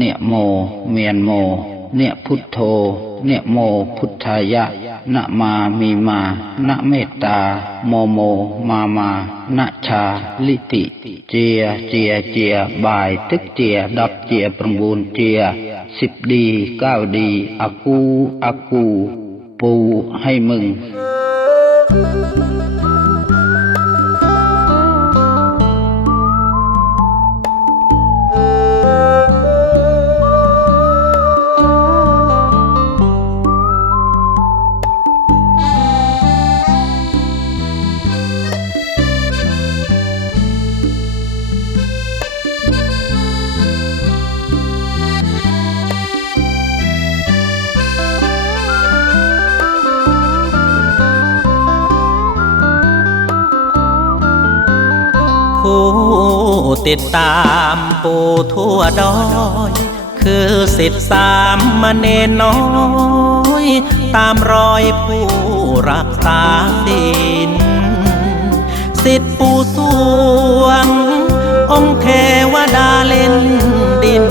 អ្នកមោមានមោអ្នកពុទ្ធោអ្នកមោពុទ្ធាយៈណមាមីមាណមេត្តាមោមោមាមាណឆាលិតិជាជាជាបាយទឹកជា10ជា9ជា10ឌី9ឌីអគូអគូពូឲ្យមឹង thank you ติดตามปู่ทั่วดอย คือสิทธิสามมเนน้อย ตามรอยผู้รักษาดินสิทธิปู่สวง องค์เทวดาเล่นดิน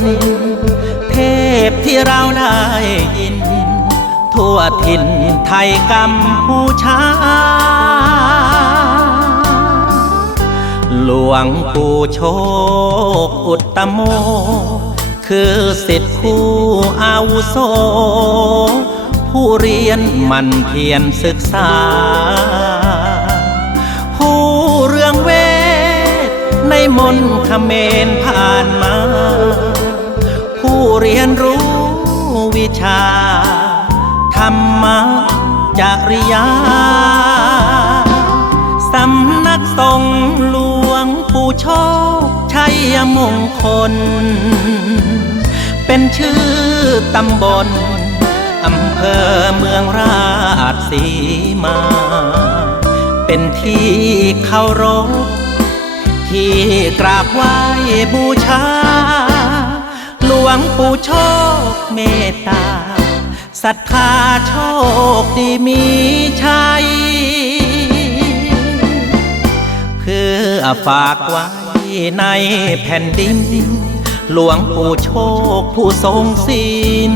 เทพที่เราได้ยิน ทั่วถิ่นไทยกัมพูชา หลวงปู่โชคอุตตโม คือสิทธิผู้อาวุโส ผู้เรียนมันเพียรศึกษา ผู้เรื่องเวท ในมนต์เมรผ่านมา ผู้เรียนรู้วิชา ธรรมจริยา ยมงคล เป็นชื่อตำบลอำเภอเมืองราชสีมา เป็นที่เคารพที่กราบไหว้บูชา หลวงปู่โชคเมตตาศรัทธาโชคดีมีชัยเพื่อฝากไว้ ในแผ่นดิน หลวงปู่โชคผู้ทรงศีล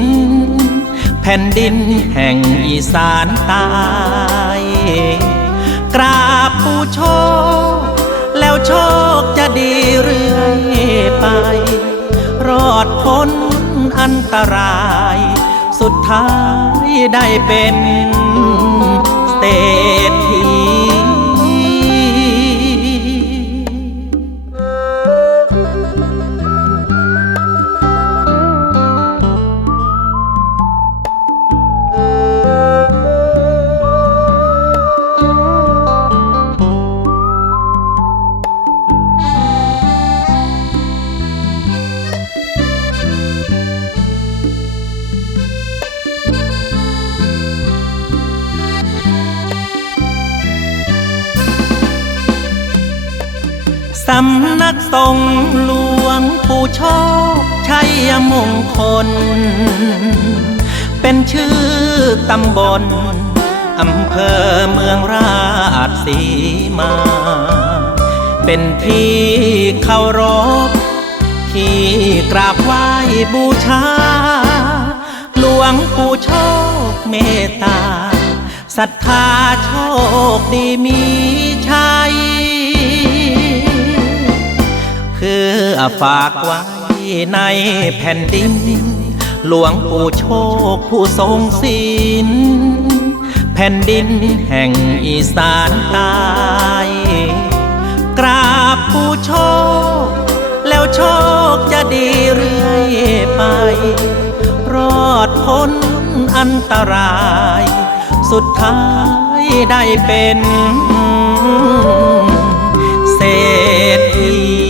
แผ่นดินแห่งอีสานใตายกราบปู่โชค แล้วโชคจะดีเรื่อยไป รอดพ้นอันตราย สุดท้ายได้เป็นเศรษฐ สำนักสงฆ์หลวงปู่โชคชัยมงคล เป็นชื่อตำบลอำเภอเมืองราชสีมา เป็นที่เคารพที่กราบไหว้บูชา หลวงปู่โชคเมตตาศรัทธาโชคดีมีชัย เพื่อฝากไว้ในแผ่นดิน หลวงปู่โชคผู้ทรงศีลแผ่นดินแห่งอีสานใตายกราบปู่โชค แล้วโชคจะดีเรื่อยไป รอดพ้นอันตราย สุดท้ายได้เป็นเศรษฐี